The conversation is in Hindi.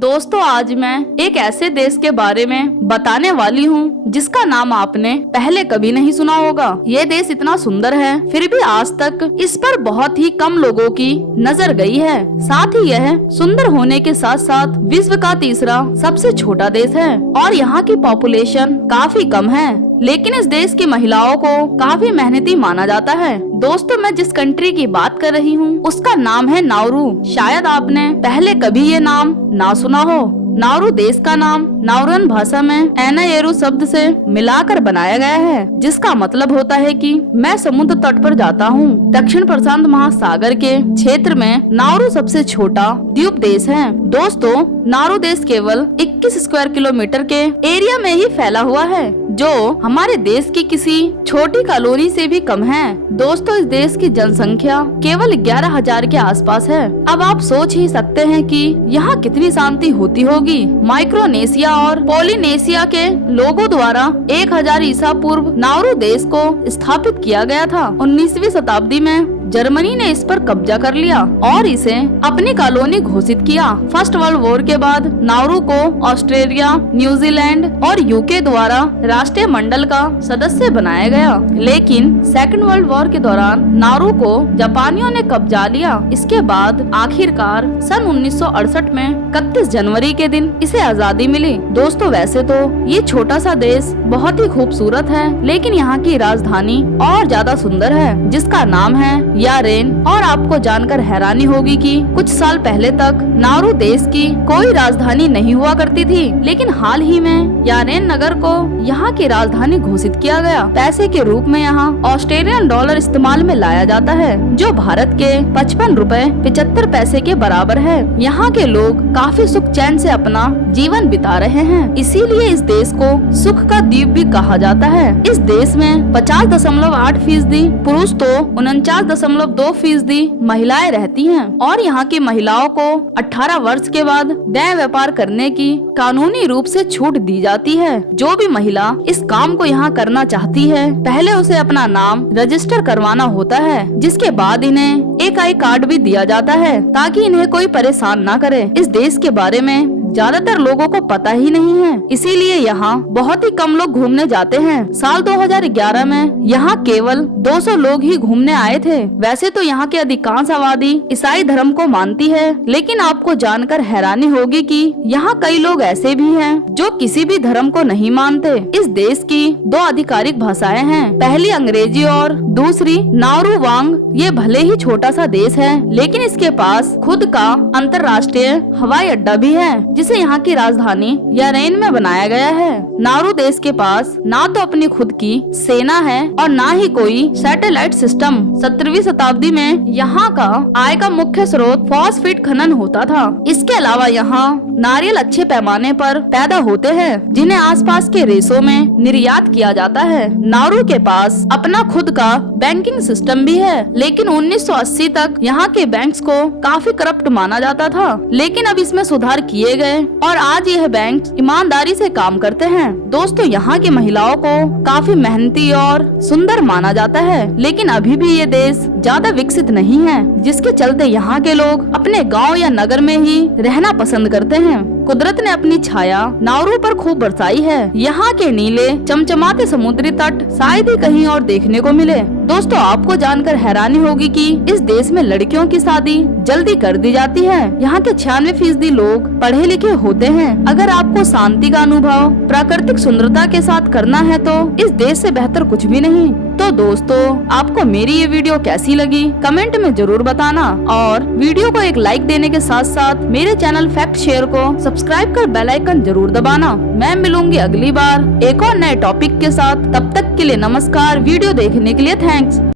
दोस्तों आज मैं एक ऐसे देश के बारे में बताने वाली हूँ जिसका नाम आपने पहले कभी नहीं सुना होगा। ये देश इतना सुंदर है फिर भी आज तक इस पर बहुत ही कम लोगों की नजर गई है। साथ ही यह सुंदर होने के साथ साथ विश्व का तीसरा सबसे छोटा देश है और यहाँ की पॉपुलेशन काफी कम है, लेकिन इस देश की महिलाओं को काफी मेहनती माना जाता है। दोस्तों मैं जिस कंट्री की बात कर रही हूँ उसका नाम है नाउरू। शायद आपने पहले कभी ये नाम ना सुना हो। नाउरू देश का नाम नाउरन भाषा में एनायेरू शब्द से मिलाकर बनाया गया है, जिसका मतलब होता है कि मैं समुद्र तट पर जाता हूँ। दक्षिण प्रशांत महासागर के क्षेत्र में नाउरू सबसे छोटा द्वीप देश है। दोस्तों नाउरू देश केवल 21 स्क्वायर किलोमीटर के एरिया में ही फैला हुआ है, जो हमारे देश की किसी छोटी कॉलोनी से भी कम है। दोस्तों इस देश की जनसंख्या केवल 11,000 के आसपास है। अब आप सोच ही सकते हैं कि यहाँ कितनी शांति होती होगी। माइक्रोनेशिया और पोलिनेशिया के लोगों द्वारा 1000 ईसा पूर्व नाउरू देश को स्थापित किया गया था। 19वीं शताब्दी में जर्मनी ने इस पर कब्जा कर लिया और इसे अपनी कॉलोनी घोषित किया। फर्स्ट वर्ल्ड वॉर के बाद नाउरू को ऑस्ट्रेलिया, न्यूजीलैंड और यूके द्वारा राष्ट्रीय मंडल का सदस्य बनाया गया, लेकिन सेकंड वर्ल्ड वॉर के दौरान नाउरू को जापानियों ने कब्जा लिया। इसके बाद आखिरकार सन 1968 में 31 जनवरी के दिन इसे आजादी मिली। दोस्तों वैसे तो ये छोटा सा देश बहुत ही खूबसूरत है, लेकिन यहाँ की राजधानी और ज्यादा सुंदर है, जिसका नाम है यारेन। और आपको जानकर हैरानी होगी कि कुछ साल पहले तक नाउरू देश की कोई राजधानी नहीं हुआ करती थी, लेकिन हाल ही में यारेन नगर को यहाँ की राजधानी घोषित किया गया। पैसे के रूप में यहाँ ऑस्ट्रेलियन डॉलर इस्तेमाल में लाया जाता है, जो भारत के 55 रुपए 75 पैसे के बराबर है। यहाँ के लोग काफी सुख चैन से अपना जीवन बिता रहे हैं, इसीलिए इस देश को सुख का द्वीप भी कहा जाता है। इस देश में 50.8% पुरुष तो 49.2% महिलाएं रहती हैं और यहाँ की महिलाओं को 18 वर्ष के बाद न्याय व्यापार करने की कानूनी रूप से छूट दी जाती है। जो भी महिला इस काम को यहाँ करना चाहती है, पहले उसे अपना नाम रजिस्टर करवाना होता है, जिसके बाद इन्हें एक आई कार्ड भी दिया जाता है ताकि इन्हें कोई परेशान ना करे। इस देश के बारे में ज्यादातर लोगों को पता ही नहीं है, इसीलिए यहाँ बहुत ही कम लोग घूमने जाते हैं। साल 2011 में यहाँ केवल 200 लोग ही घूमने आए थे। वैसे तो यहाँ की अधिकांश आबादी ईसाई धर्म को मानती है, लेकिन आपको जानकर हैरानी होगी कि यहाँ कई लोग ऐसे भी हैं जो किसी भी धर्म को नहीं मानते। इस देश की 2 आधिकारिक भाषाएं हैं, पहली अंग्रेजी और दूसरी नाउरू वांग। ये भले ही छोटा सा देश है, लेकिन इसके पास खुद का अंतर्राष्ट्रीय हवाई अड्डा भी है, जिसे यहाँ की राजधानी यारेन में बनाया गया है। नाउरू देश के पास ना तो अपनी खुद की सेना है और ना ही कोई सैटेलाइट सिस्टम। 17वीं शताब्दी में यहाँ का आय का मुख्य स्रोत फॉस्फेट खनन होता था। इसके अलावा यहाँ नारियल अच्छे पैमाने पर पैदा होते हैं, जिन्हें आसपास के देशों में निर्यात किया जाता है। नाउरू के पास अपना खुद का बैंकिंग सिस्टम भी है, लेकिन 1980 तक यहाँ के बैंक्स को काफी करप्ट माना जाता था, लेकिन अब इसमें सुधार किए गए और आज यह बैंक ईमानदारी से काम करते हैं। दोस्तों यहाँ की महिलाओं को काफी मेहनती और सुंदर माना जाता है, लेकिन अभी भी ये देश ज्यादा विकसित नहीं है, जिसके चलते यहाँ के लोग अपने गांव या नगर में ही रहना पसंद करते हैं। कुदरत ने अपनी छाया नाउरू पर खूब बरसाई है। यहाँ के नीले चमचमाते समुद्री तट शायद ही कहीं और देखने को मिले। दोस्तों आपको जानकर हैरानी होगी कि इस देश में लड़कियों की शादी जल्दी कर दी जाती है। यहाँ के 96% लोग पढ़े लिखे होते हैं। अगर आपको शांति का अनुभव प्राकृतिक सुंदरता के साथ करना है तो इस देश से बेहतर कुछ भी नहीं। तो दोस्तों आपको मेरी ये वीडियो कैसी लगी कमेंट में जरूर बताना, और वीडियो को एक लाइक देने के साथ साथ मेरे चैनल फैक्ट शेयर को सब्सक्राइब कर बेल आइकन जरूर दबाना। मैं मिलूंगी अगली बार एक और नए टॉपिक के साथ। तब तक के लिए नमस्कार। वीडियो देखने के लिए थैंक्स।